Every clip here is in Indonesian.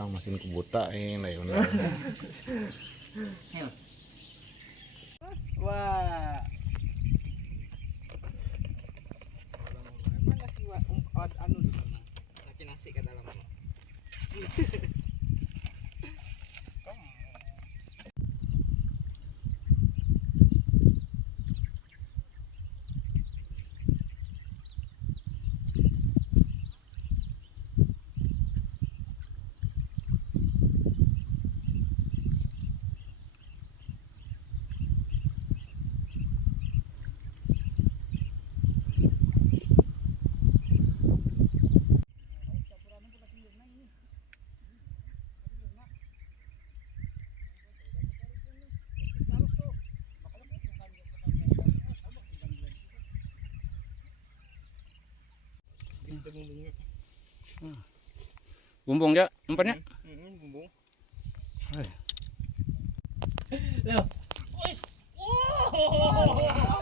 pasang mesin kubutain ayo nah. Wah. Mana sih anu dulu. Lagi nasi ke dalam. Bumbung ya umpannya. Bumbung. Loh.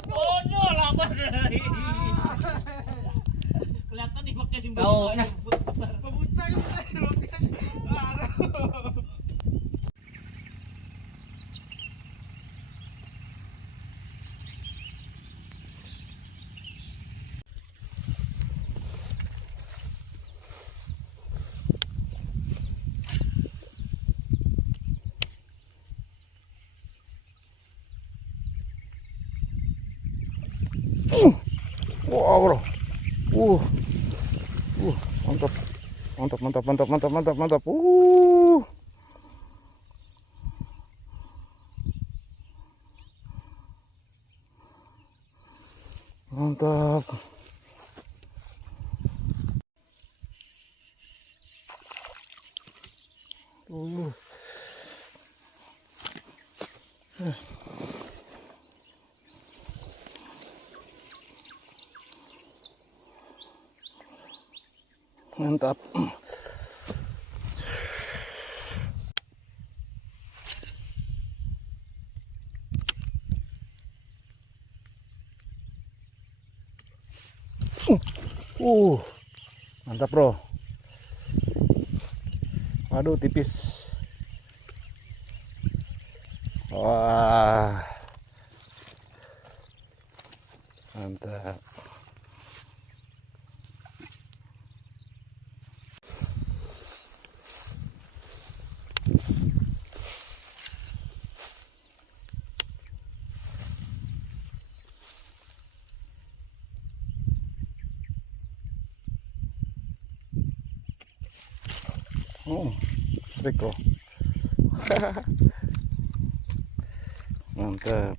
Bodoh lah Bang. Kelihatan nih pakai simbol. Tahu nah. Pemutang. Wow bro. Mantap. Mantap. Mantap. Mantap. Mantap bro. Aduh tipis. Wah. Mantap. Riko. Mantap.